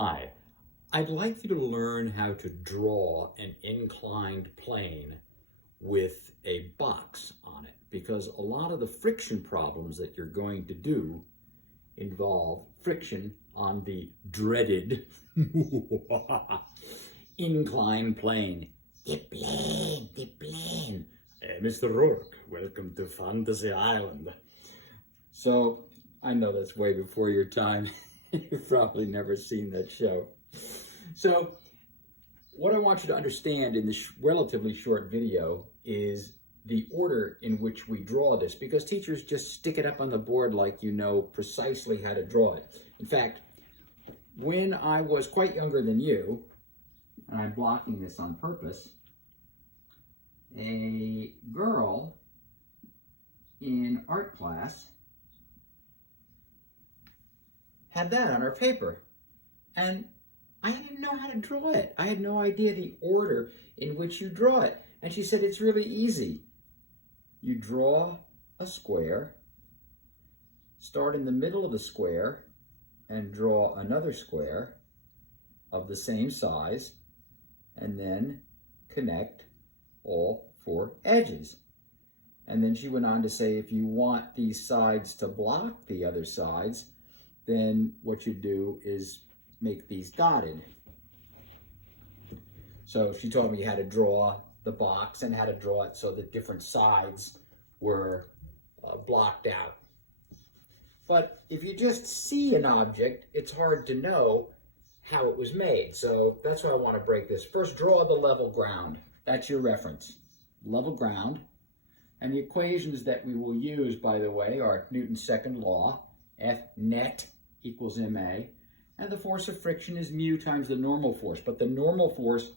Hi, I'd like you to learn how to draw an inclined plane with a box on it because a lot of the friction problems that you're going to do involve friction on the dreaded inclined plane. The plane. Mr. Rourke, welcome to Fantasy Island. So, I know that's way before your time. You've probably never seen that show. So, what I want you to understand in this relatively short video is the order in which we draw this, because teachers just stick it up on the board like you know precisely how to draw it. In fact, when I was quite younger than you, and I'm blocking this on purpose, a girl in art class had that on her paper, and I didn't know how to draw it. I had no idea the order in which you draw it. And she said, it's really easy. You draw a square, start in the middle of the square, and draw another square of the same size, and then connect all four edges. And then she went on to say, if you want these sides to block the other sides, then what you do is make these dotted. So she taught me how to draw the box and how to draw it so that different sides were blocked out. But if you just see an object, it's hard to know how it was made. So that's why I want to break this. First, draw the level ground. That's your reference. Level ground. And the equations that we will use, by the way, are Newton's second law, F net equals ma. And the force of friction is mu times the normal force. But the normal force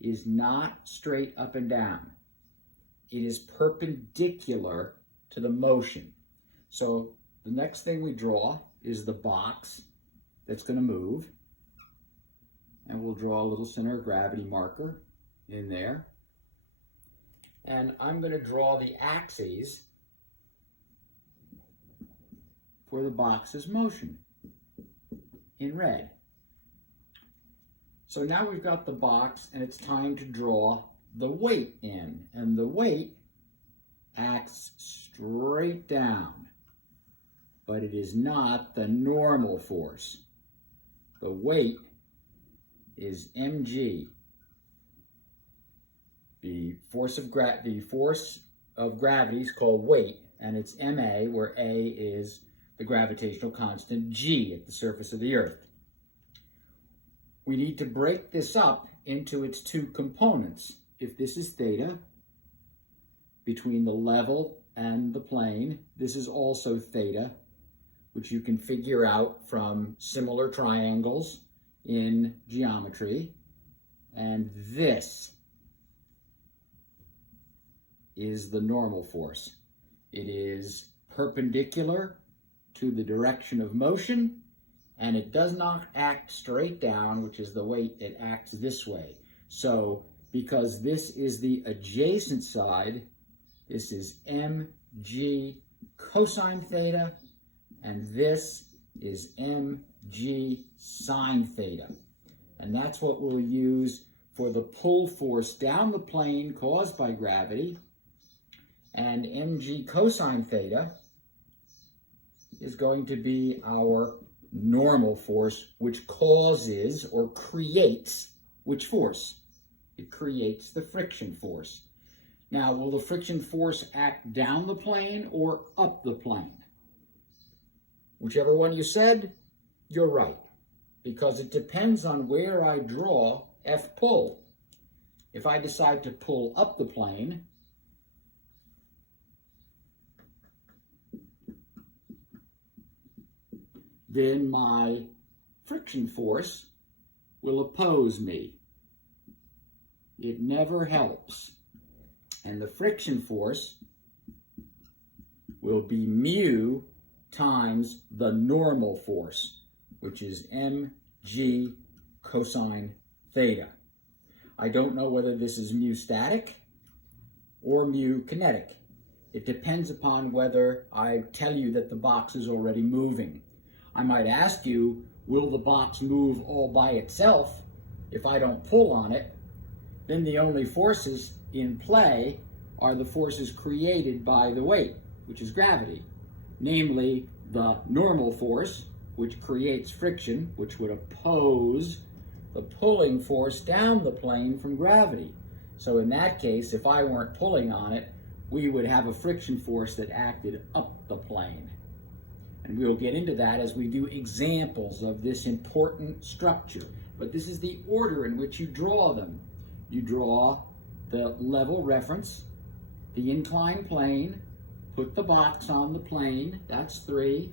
is not straight up and down. It is perpendicular to the motion. So the next thing we draw is the box that's going to move. And we'll draw a little center of gravity marker in there. And I'm going to draw the axes for the box's motion in red. So now we've got the box, and it's time to draw the weight in. And the weight acts straight down, but it is not the normal force. The weight is mg. The force of gravity is called weight, and it's ma, where a is the gravitational constant g at the surface of the Earth. We need to break this up into its two components. If this is theta, between the level and the plane, this is also theta, which you can figure out from similar triangles in geometry. And this is the normal force. It is perpendicular to the direction of motion, and it does not act straight down, which is the weight. It acts this way. So because this is the adjacent side, this is mg cosine theta, and this is mg sine theta. And that's what we'll use for the pull force down the plane caused by gravity. And mg cosine theta is going to be our normal force, which causes or creates which force? It creates the friction force. Now, will the friction force act down the plane or up the plane? Whichever one you said, you're right, because it depends on where I draw F pull. If I decide to pull up the plane, then my friction force will oppose me. It never helps. And the friction force will be mu times the normal force, which is mg cosine theta. I don't know whether this is mu static or mu kinetic. It depends upon whether I tell you that the box is already moving. I might ask you will the box move all by itself if I don't pull on it? Then the only forces in play are the forces created by the weight, which is gravity, namely the normal force, which creates friction, which would oppose the pulling force down the plane from gravity. So in that case, if I weren't pulling on it, we would have a friction force that acted up the plane. And we'll get into that as we do examples of this important structure. But this is the order in which you draw them. You draw the level reference, the inclined plane, put the box on the plane, that's 3.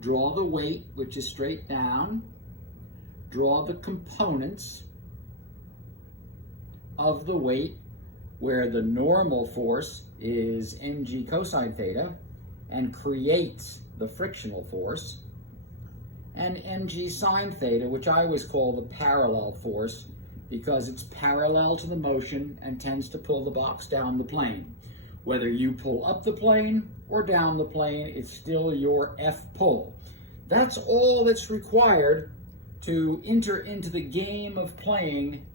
Draw the weight, which is straight down. Draw the components of the weight, where the normal force is mg cosine theta and creates the frictional force, and mg sine theta, which I always call the parallel force because it's parallel to the motion and tends to pull the box down the plane. Whether you pull up the plane or down the plane, it's still your F pull. That's all that's required to enter into the game of playing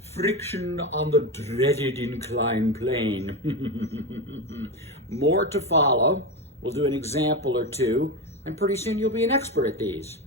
friction on the dreaded inclined plane. More to follow. We'll do an example or two, and pretty soon you'll be an expert at these.